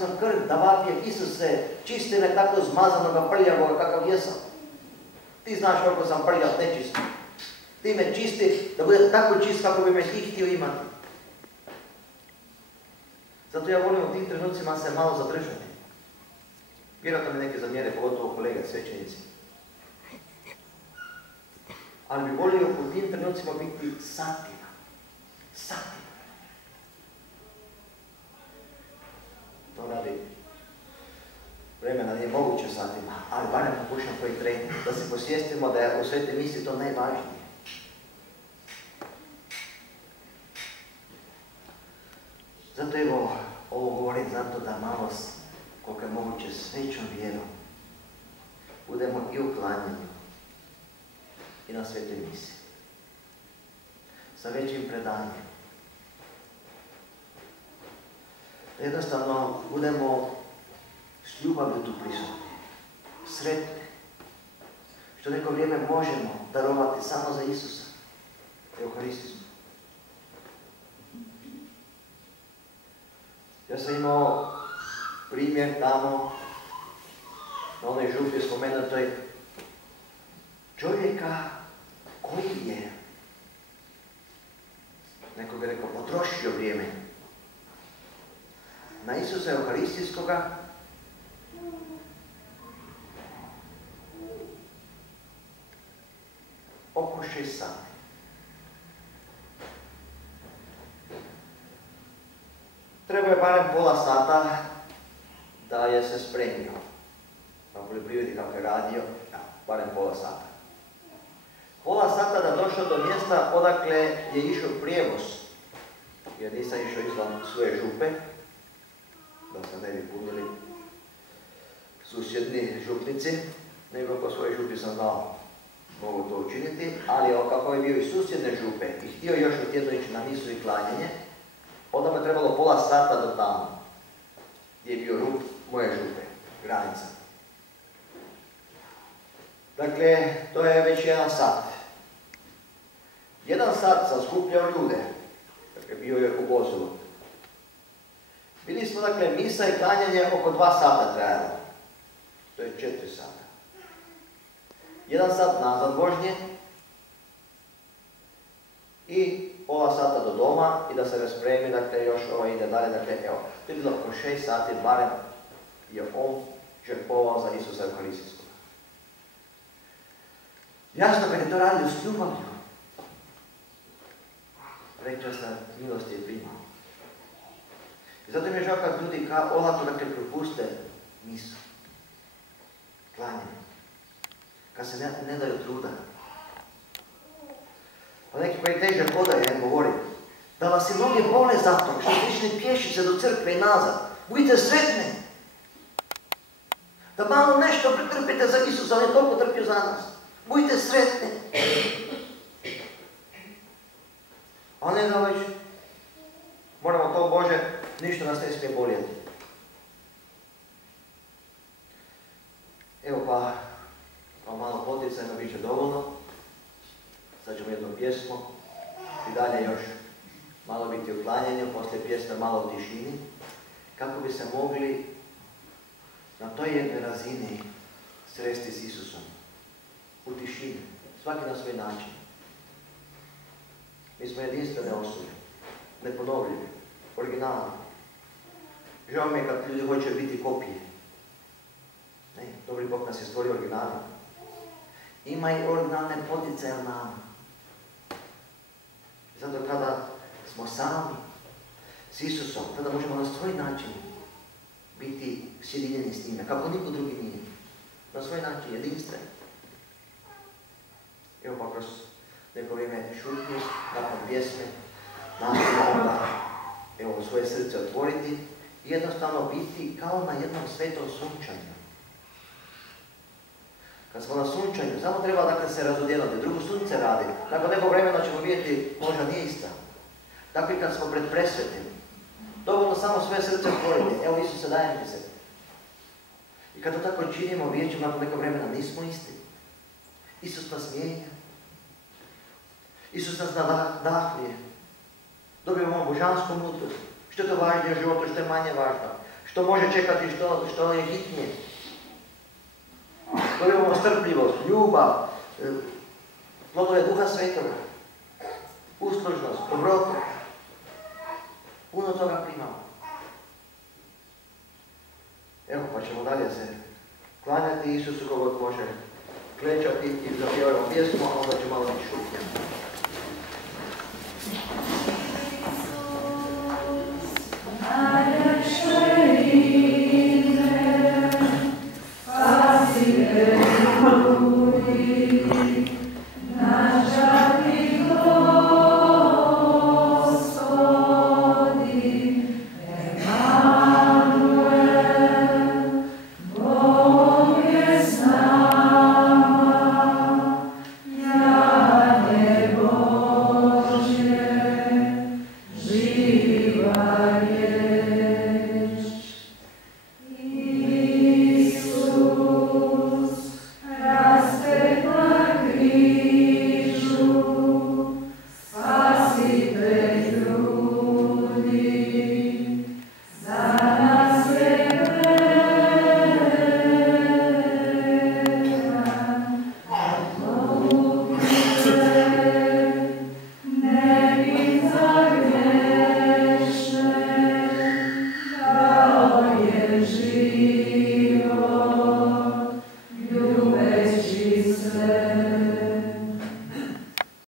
na krv, da vapijem, Isuse, čisti me tako zmazanoga, prljavoga kakav jesam. Ti znaš koliko sam prljav, nečist. Ti me čisti, da bude tako čist kako bi me ti htio imati. Zato ja volim u tim trenucima se malo zadržati. Vjerojatno mi neke zamjere, pogotovo kolega, svećenici. Ali bi volio u tim trenucima biti satima. Satima. To radi vremena nije moguće satima, ali barem pokušam koji trening, da se posvijestimo da je u svetoj misiji to najvažnije. Zato evo, ovo govorim zato da malo, koliko je moguće, s većom vjerom budemo i u klanjanju i na svetoj misiji. Sa većim predanjem. Da jednostavno budemo s ljubavlju tu prisutni, sretni, što neko vrijeme možemo darovati samo za Isusa, Euharistijsku. Ja sam imao primjer tamo, na onoj župi spomenutoj, čovjeka koji je, neko bi rekao, potrošio vrijeme na Isusa Euharistijskoga, oko 6 sati. Treba je barem pola sata da je se spremio. Na poljoprivredi kako je radio, barem pola sata. Pola sata da došao do mjesta odakle je išao prijevoz, jer nisam išao izvan svoje župe, da se ne bi punili susjedni župnici, nego po svojoj župi sam znao mogu to učiniti, ali kako je bio i susjedne župe i htio još u tjednu ići na misu i klanjanje, onda mu je trebalo pola sata do tamo, gdje je bio rup moje župe, granica. Dakle, to je već 1 sat. 1 sat sam skupljao ljude, dakle bio je u vozilu. Bili smo, dakle, misa i klanjanje oko 2 sata trajalo. To je 4 sata. 1 sat nazad vožnje i pola sata do doma i da se raspremi, dakle, još ide dalje, dakle, evo, to je bilo oko 6 sati, barem je on žrtvovao za Isusa Euharistijskog. Jasno, kad je to radio s ljubavlju, rekao sam, milost je primao. I zato mi je žao kad ljudi olako, dakle, propuste misu, klanjanje, kad se ne daju truda. Pa neki koji teže hodaju, ne govori, da vas i noge bole zato što ste išli pješice do crkve i nazad. Budite sretni. Da malo nešto pretrpite za Isusa, on je toliko trpio za nas. Budite sretni. A ne da već moramo to, Bože, ništa nas ne smije boljeti. Evo pa malo poticajno bit će dovoljno. Sad ćemo jednu pjesmu i dalje još malo biti u klanjanju, poslije pjesme malo u tišini, kako bi se mogli na toj jednoj razini sresti s Isusom. U tišini, svaki na svoj način. Mi smo jedinstvene osobe, neponovljive, originalne. Žao mi je kad ljudi hoće biti kopije. Ne, dobri Bog nas je stvorio originalno. Ima i originalne poticaje u nama. Zato kada smo sami s Isusom, tada možemo na svoj način biti sjedinjeni s njime, kako niko drugi nije. Na svoj način, jedinstven. Evo pa kroz neko vrijeme šutnji, nakon pjesme, nastavimo onda svoje srce otvoriti i jednostavno biti kao na jednom svetom sunčanju. Kad smo na sunčanju, samo treba dakle se razodjelati, drugo sunce radi. Nakon nekog vremena ćemo vidjeti, možda nije ista. Dakle, kad smo pred presvetim, dovoljno samo svoje srce otvoriti. Evo, Isuse, dajem ti se. I kad to tako činimo, vidjet ćemo nakon nekog vremena, nismo isti. Isus nas mijenja. Isus nas nadahnuje. Dobijemo božansku mudrost. Što je to važnije u životu, što je manje važno. što može čekati, što je hitnije. Što imamo strpljivost, ljubav, plodove Duha Svetoga, uslužnost, dobrotu. Puno toga primamo. Evo, pa ćemo dalje se klanjati Isusu kogod može klečati i zapjevamo pjesmu, a onda ću malo biti šutnja.